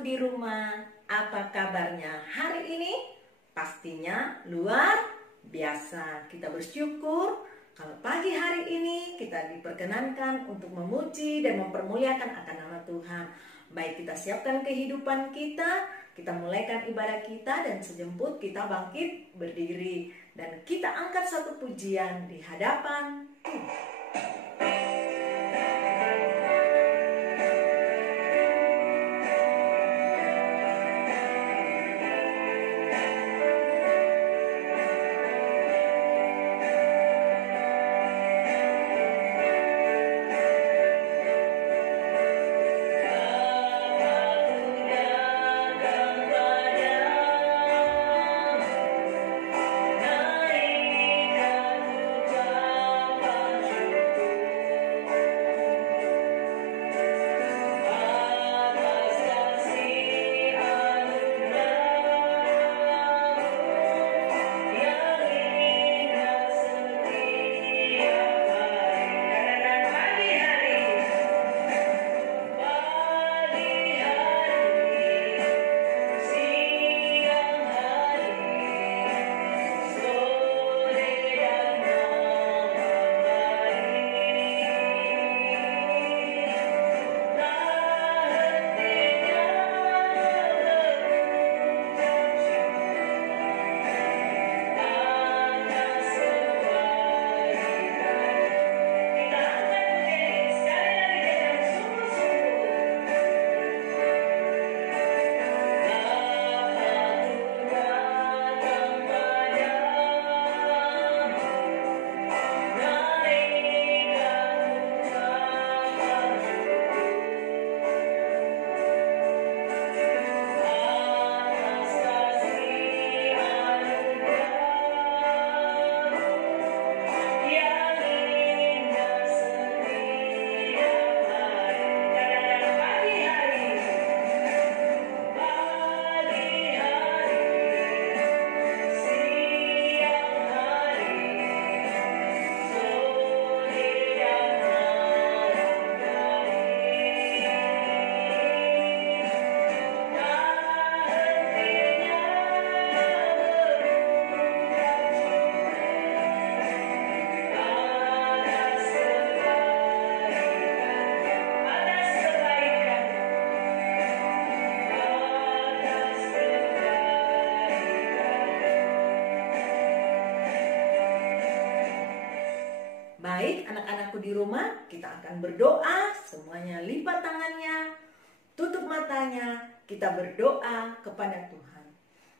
anak-anakku di rumah, apa kabarnya hari ini? Pastinya luar biasa. Kita bersyukur kalau pagi hari ini kita diperkenankan untuk memuji dan mempermuliakan akan nama Tuhan. Baik, kita siapkan kehidupan kita mulaikan ibadah kita, dan sejemput kita bangkit berdiri dan kita angkat satu pujian di hadapan Tuhan. Baik, anak-anakku di rumah, kita akan berdoa. Semuanya lipat tangannya, tutup matanya, kita berdoa kepada Tuhan.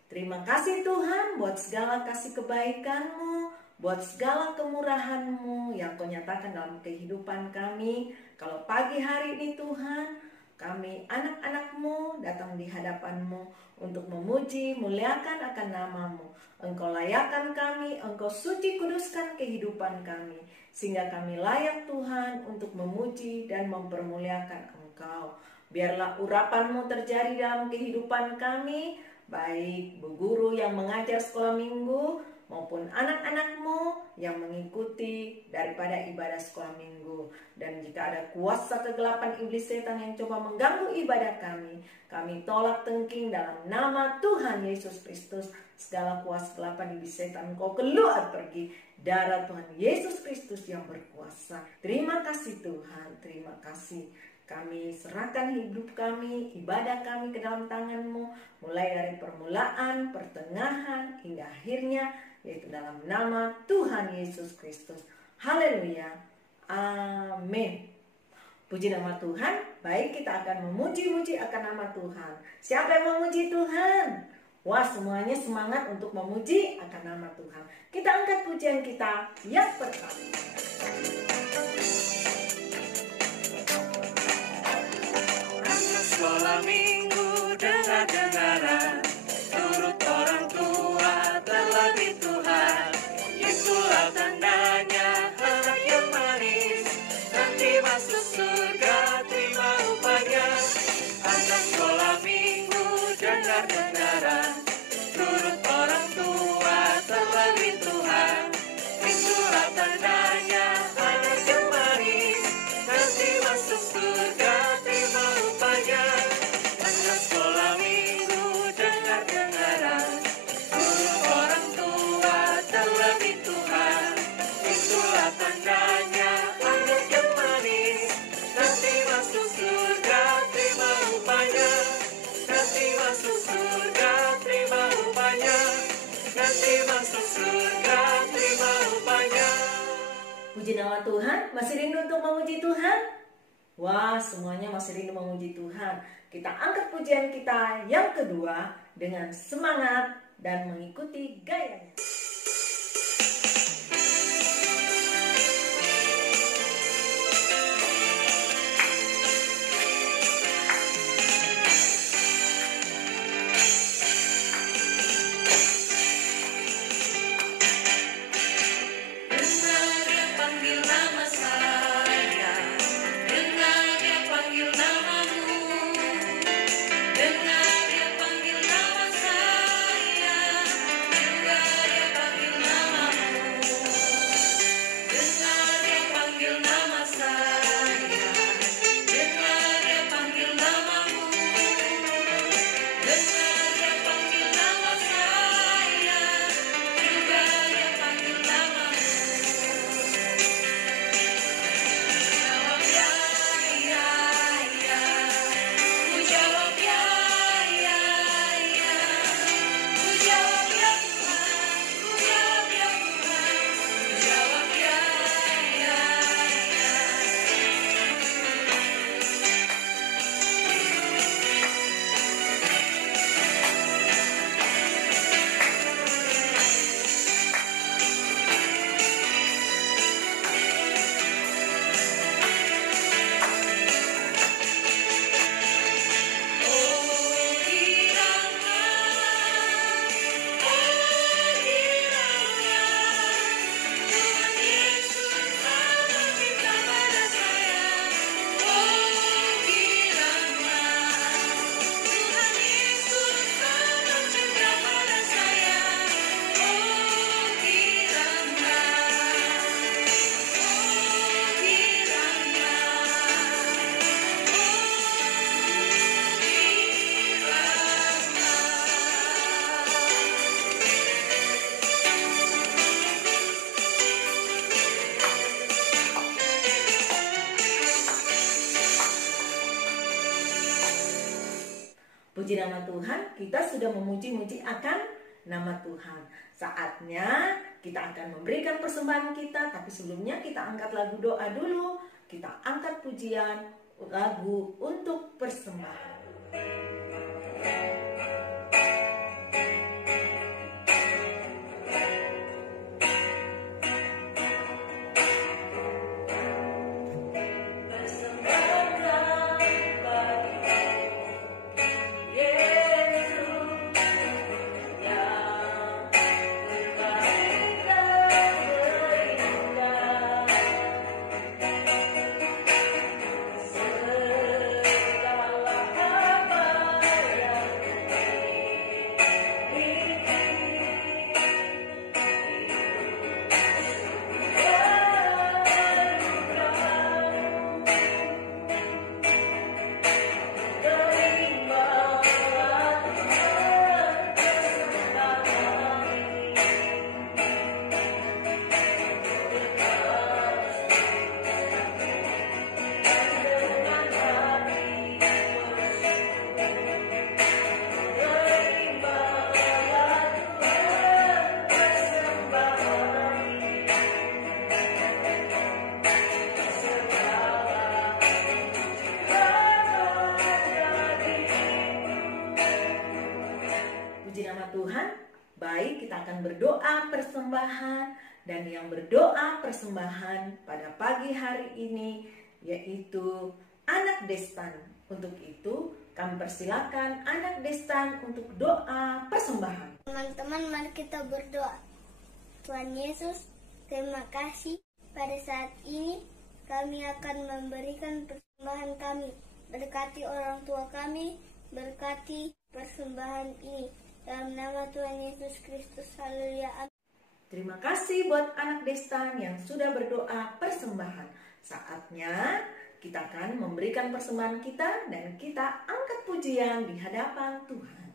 Terima kasih Tuhan buat segala kasih kebaikan-Mu, buat segala kemurahan-Mu yang Kau nyatakan dalam kehidupan kami. Kalau pagi hari ini Tuhan, kami anak-anak-Mu datang di hadapan-Mu untuk memuji, muliakan akan nama-Mu. Engkau layakkan kami, Engkau suci kuduskan kehidupan kami, sehingga kami layak Tuhan untuk memuji dan mempermuliakan Engkau. Biarlah urapan-Mu terjadi dalam kehidupan kami, baik Bu Guru yang mengajar sekolah minggu maupun anak-anak-Mu yang mengikuti daripada ibadah sekolah minggu. Dan jika ada kuasa kegelapan iblis setan yang coba mengganggu ibadah kami tolak tengking dalam nama Tuhan Yesus Kristus. Segala kuasa kegelapan iblis setan, Kau keluar pergi. Darah Tuhan Yesus Kristus yang berkuasa. Terima kasih Tuhan, terima kasih. Kami serahkan hidup kami, ibadah kami ke dalam tangan-Mu, mulai dari permulaan, pertengahan, hingga akhirnya, yaitu dalam nama Tuhan Yesus Kristus. Haleluya. Amin. Puji nama Tuhan. Baik, kita akan memuji-muji akan nama Tuhan. Siapa yang memuji Tuhan? Wah, semuanya semangat untuk memuji akan nama Tuhan. Kita angkat pujian kita yang pertama. Sekolah minggu dengar-dengaran, turut orang tua terlebih Tuhan. Itulah tandanya anak yang manis, nanti masuk surga terima upahnya. Anak sekolah minggu dengar-dengaran, turut orang tua terlebih Tuhan. Itulah tandanya anak yang manis, nanti masuk surga terima upahnya. Anak sekolah Puji nama Tuhan. Masih rindu untuk memuji Tuhan? Wah, semuanya masih rindu memuji Tuhan. Kita angkat pujian kita yang kedua dengan semangat dan mengikuti gayanya. Puji nama Tuhan, kita sudah memuji-muji akan nama Tuhan. Saatnya kita akan memberikan persembahan kita, tapi sebelumnya kita angkat lagu doa dulu. Kita angkat pujian lagu untuk persembahan. Baik, kita akan berdoa persembahan, dan yang berdoa persembahan pada pagi hari ini yaitu Anak Destan. Untuk itu kami persilakan Anak Destan untuk doa persembahan. Teman-teman, mari kita berdoa. Tuhan Yesus, terima kasih pada saat ini kami akan memberikan persembahan kami. Berkati orang tua kami, berkati persembahan ini. Dalam nama Tuhan Yesus Kristus, haleluya. Terima kasih buat Anak Destan yang sudah berdoa persembahan. Saatnya kita akan memberikan persembahan kita dan kita angkat pujian di hadapan Tuhan.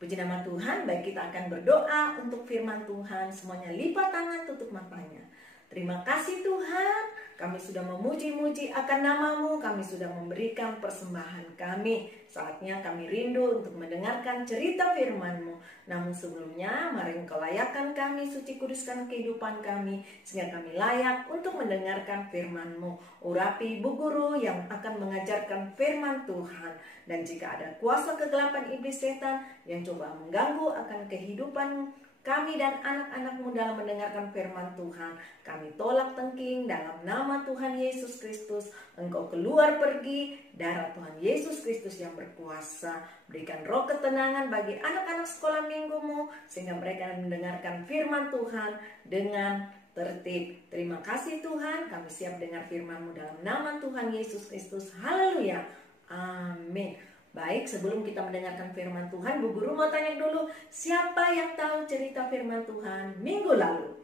Puji nama Tuhan, baik kita akan berdoa untuk firman Tuhan. Semuanya lipat tangan, tutup matanya. Terima kasih Tuhan, kami sudah memuji-muji akan nama-Mu, kami sudah memberikan persembahan kami. Saatnya kami rindu untuk mendengarkan cerita firman-Mu. Namun sebelumnya, mari Engkau layakkan kami, suci kuduskan kehidupan kami, sehingga kami layak untuk mendengarkan firman-Mu. Urapi Bu Guru yang akan mengajarkan firman Tuhan. Dan jika ada kuasa kegelapan iblis setan yang coba mengganggu akan kehidupan kami dan anak-anak-Mu dalam mendengarkan firman Tuhan, kami tolak tengking dalam nama Tuhan Yesus Kristus. Engkau keluar pergi, darah Tuhan Yesus Kristus yang berkuasa. Berikan roh ketenangan bagi anak-anak sekolah minggu-Mu, sehingga mereka mendengarkan firman Tuhan dengan tertib. Terima kasih Tuhan, kami siap dengar firman-Mu dalam nama Tuhan Yesus Kristus. Haleluya. Amin. Baik, sebelum kita mendengarkan firman Tuhan, Bu Guru mau tanya dulu, siapa yang tahu cerita firman Tuhan minggu lalu?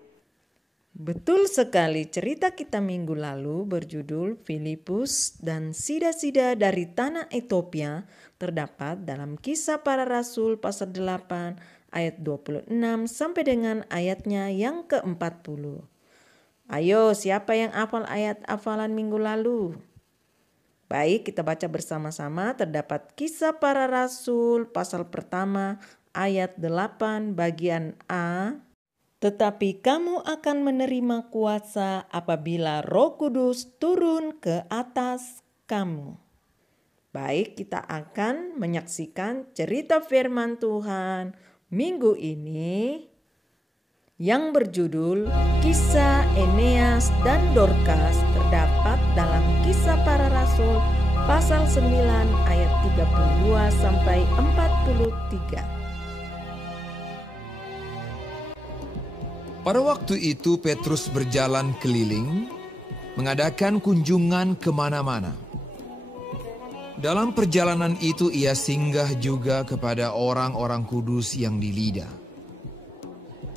Betul sekali, cerita kita minggu lalu berjudul Filipus dan Sida-sida dari tanah Ethiopia, terdapat dalam Kisah Para Rasul pasal 8 ayat 26 sampai dengan ayatnya yang ke-40. Ayo, siapa yang hafal ayat hafalan minggu lalu? Baik, kita baca bersama-sama. Terdapat Kisah Para Rasul pasal pertama ayat 8 bagian A. Tetapi kamu akan menerima kuasa apabila Roh Kudus turun ke atas kamu. Baik, kita akan menyaksikan cerita firman Tuhan minggu ini yang berjudul Kisah Eneas dan Dorcas, terdapat dalam Kisah Para Rasul pasal 9 ayat 32 sampai 43. Pada waktu itu Petrus berjalan keliling, mengadakan kunjungan kemana-mana. Dalam perjalanan itu ia singgah juga kepada orang-orang kudus yang di Lida.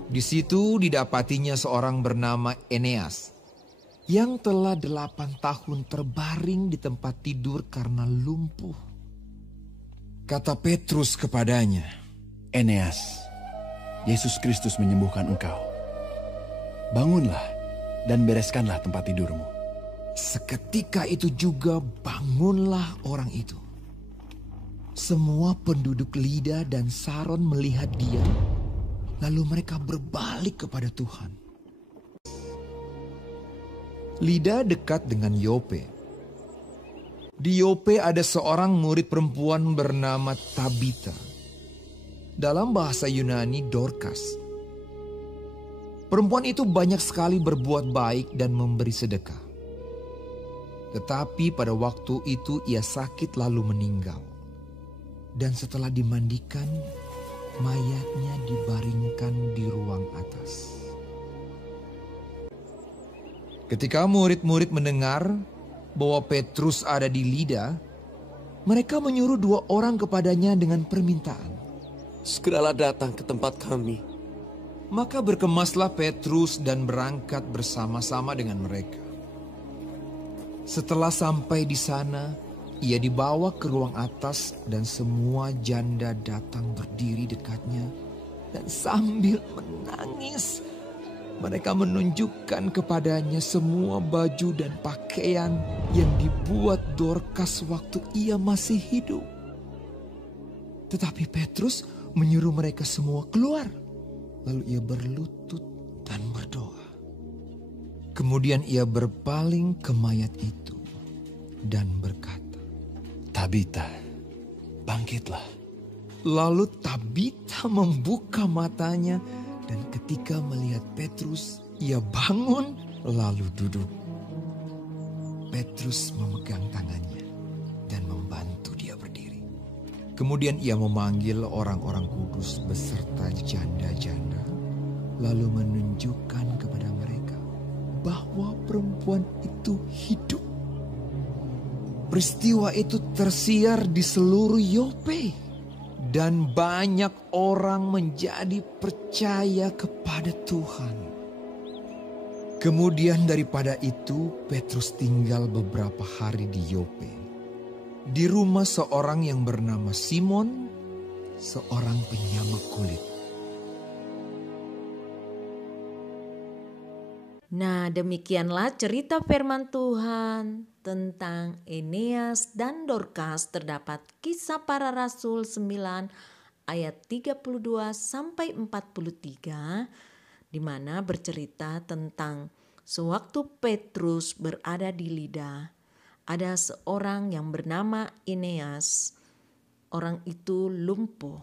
Di situ didapatinya seorang bernama Eneas, yang telah 8 tahun terbaring di tempat tidur karena lumpuh. Kata Petrus kepadanya, Eneas, Yesus Kristus menyembuhkan engkau. Bangunlah dan bereskanlah tempat tidurmu. seketika itu juga bangunlah orang itu. Semua penduduk Lida dan Saron melihat dia, lalu mereka berbalik kepada Tuhan. Lida dekat dengan Yope. Di Yope ada seorang murid perempuan bernama Tabita. Dalam bahasa Yunani Dorcas. Perempuan itu banyak sekali berbuat baik dan memberi sedekah. Tetapi pada waktu itu ia sakit lalu meninggal. Dan setelah dimandikan, mayatnya dibaringkan di ruang atas. Ketika murid-murid mendengar bahwa Petrus ada di Lida, mereka menyuruh 2 orang kepadanya dengan permintaan. Segeralah datang ke tempat kami. Maka berkemaslah Petrus dan berangkat bersama-sama dengan mereka. Setelah sampai di sana, ia dibawa ke ruang atas dan semua janda datang berdiri dekatnya. Dan sambil menangis, mereka menunjukkan kepadanya semua baju dan pakaian yang dibuat Dorcas waktu ia masih hidup. Tetapi Petrus menyuruh mereka semua keluar. Lalu ia berlutut dan berdoa. Kemudian ia berpaling ke mayat itu dan berkata, Tabita, bangkitlah. Lalu Tabita membuka matanya dan ketika melihat Petrus, ia bangun lalu duduk. Petrus memegang tangannya dan membantu dia berdiri. Kemudian ia memanggil orang-orang kudus beserta janda-janda, lalu menunjukkan kepada mereka bahwa perempuan itu hidup. Peristiwa itu tersiar di seluruh Yope, dan banyak orang menjadi percaya kepada Tuhan. Kemudian daripada itu, Petrus tinggal beberapa hari di Yope, di rumah seorang yang bernama Simon, seorang penyamak kulit. Nah, demikianlah cerita firman Tuhan tentang Eneas dan Dorcas, terdapat Kisah Para Rasul 9 ayat 32 sampai 43, di mana bercerita tentang sewaktu Petrus berada di Lida, ada seorang yang bernama Eneas. Orang itu lumpuh,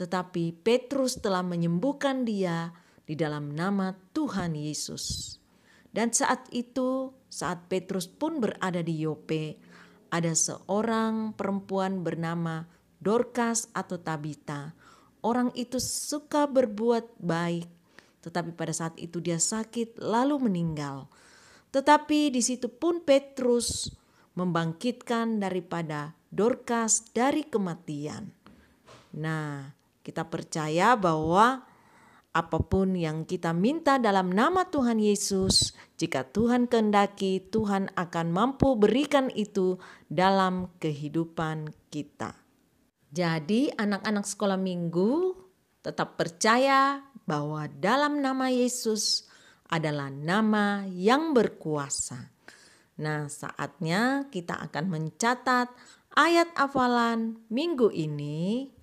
tetapi Petrus telah menyembuhkan dia di dalam nama Tuhan Yesus. Dan saat itu, saat Petrus pun berada di Yope, ada seorang perempuan bernama Dorcas atau Tabita. Orang itu suka berbuat baik, tetapi pada saat itu dia sakit lalu meninggal. Tetapi di situ pun Petrus membangkitkan daripada Dorcas dari kematian. Nah, kita percaya bahwa apapun yang kita minta dalam nama Tuhan Yesus, jika Tuhan kehendaki, Tuhan akan mampu berikan itu dalam kehidupan kita. Jadi anak-anak sekolah minggu tetap percaya bahwa dalam nama Yesus adalah nama yang berkuasa. Nah, saatnya kita akan mencatat ayat hafalan minggu ini.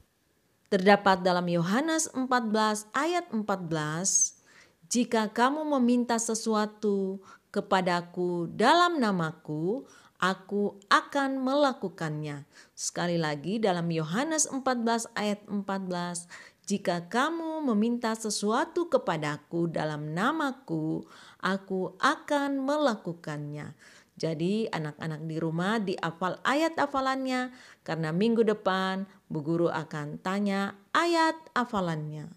Terdapat dalam Yohanes 14 ayat 14, "Jika kamu meminta sesuatu kepadaku dalam namaku, aku akan melakukannya." Sekali lagi dalam Yohanes 14 ayat 14, "Jika kamu meminta sesuatu kepadaku dalam namaku, aku akan melakukannya." Jadi anak-anak di rumah dihafal ayat hafalannya, karena minggu depan Bu Guru akan tanya ayat hafalannya.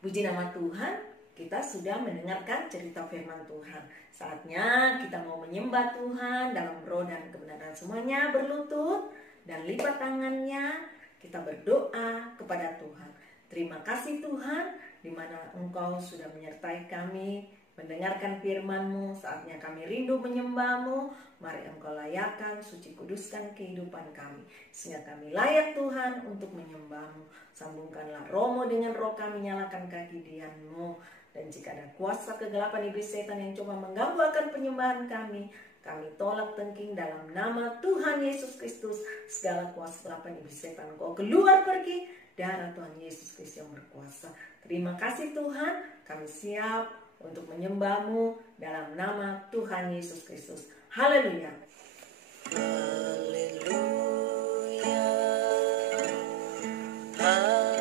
Puji nama Tuhan, kita sudah mendengarkan cerita firman Tuhan. Saatnya kita mau menyembah Tuhan dalam roh dan kebenaran. Semuanya berlutut dan lipat tangannya. Kita berdoa kepada Tuhan. Terima kasih Tuhan, di mana Engkau sudah menyertai kami mendengarkan firman-Mu. Saatnya kami rindu menyembah-Mu. Mari Engkau layakkan, suci kuduskan kehidupan kami, sehingga kami layak Tuhan untuk menyembah-Mu. Sambungkanlah roh-Mu dengan roh kami, nyalakan kegidian-Mu. Dan jika ada kuasa kegelapan iblis setan yang coba mengganggu akan penyembahan kami tolak tengking dalam nama Tuhan Yesus Kristus. Segala kuasa kegelapan iblis setan, Engkau keluar pergi, darah Tuhan Yesus Kristus yang berkuasa. Terima kasih Tuhan, kami siap untuk menyembah-Mu dalam nama Tuhan Yesus Kristus. Haleluya. Haleluya. Haleluya.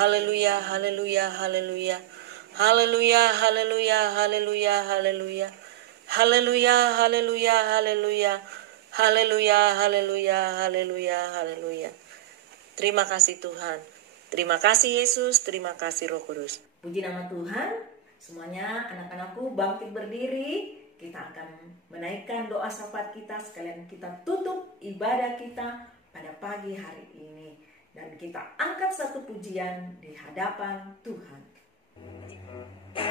Haleluya. Haleluya. Haleluya, haleluya, haleluya. Haleluya, haleluya, haleluya, haleluya. Haleluya, haleluya, haleluya. Haleluya, haleluya, haleluya, haleluya. Terima kasih Tuhan. Terima kasih Yesus, terima kasih Roh Kudus. Puji nama Tuhan. Semuanya anak-anakku bangkit berdiri. Kita akan menaikkan doa syafaat kita, sekalian kita tutup ibadah kita pada pagi hari ini. Dan kita angkat satu pujian di hadapan Tuhan. Haleluya,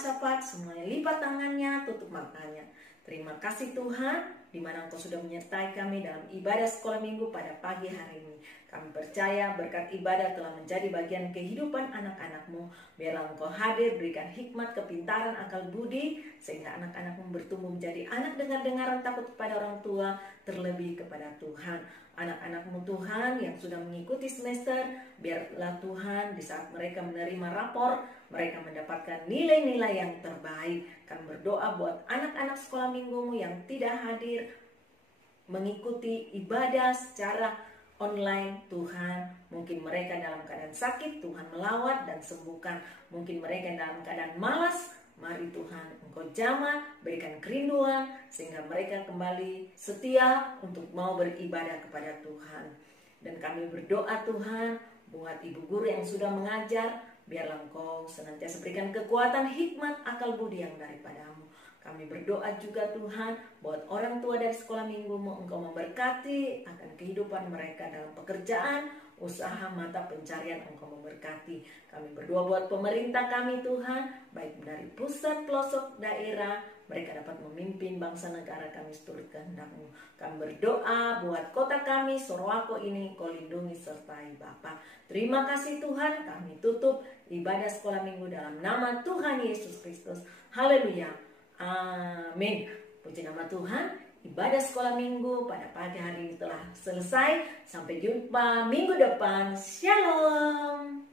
Yehosafat, semuanya lipat tangannya, tutup matanya. Terima kasih Tuhan, di mana Engkau sudah menyertai kami dalam ibadah sekolah minggu pada pagi hari ini. Kami percaya berkat ibadah telah menjadi bagian kehidupan anak-anak-Mu. Biarlah Engkau hadir, berikan hikmat, kepintaran, akal budi, sehingga anak-anak-Mu bertumbuh menjadi anak dengar-dengaran, takut kepada orang tua, terlebih kepada Tuhan. Anak-anak-Mu Tuhan yang sudah mengikuti semester, biarlah Tuhan di saat mereka menerima rapor, mereka mendapatkan nilai-nilai yang terbaik. Kami berdoa buat anak-anak sekolah minggu-Mu yang tidak hadir mengikuti ibadah secara online. Tuhan, mungkin mereka dalam keadaan sakit, Tuhan melawat dan sembuhkan. Mungkin mereka dalam keadaan malas, mari Tuhan Engkau jamah, berikan kerinduan, sehingga mereka kembali setia untuk mau beribadah kepada Tuhan. Dan kami berdoa Tuhan, buat ibu guru yang sudah mengajar, biarlah Engkau senantiasa berikan kekuatan, hikmat, akal budi yang daripada-Mu. Kami berdoa juga Tuhan, buat orang tua dari sekolah minggu-Mu, Engkau memberkati akan kehidupan mereka dalam pekerjaan, usaha, mata pencarian, Engkau memberkati. Kami berdoa buat pemerintah kami Tuhan, baik dari pusat, pelosok, daerah, mereka dapat memimpin bangsa negara kami seturut kehendak-Mu. Kami berdoa buat kota kami, Sorowako ini, Engkau lindungi sertai Bapa. Terima kasih Tuhan, kami tutup ibadah sekolah minggu dalam nama Tuhan Yesus Kristus. Haleluya. Amin. Puji nama Tuhan. Ibadah sekolah minggu pada pagi hari ini telah selesai. Sampai jumpa minggu depan. Shalom.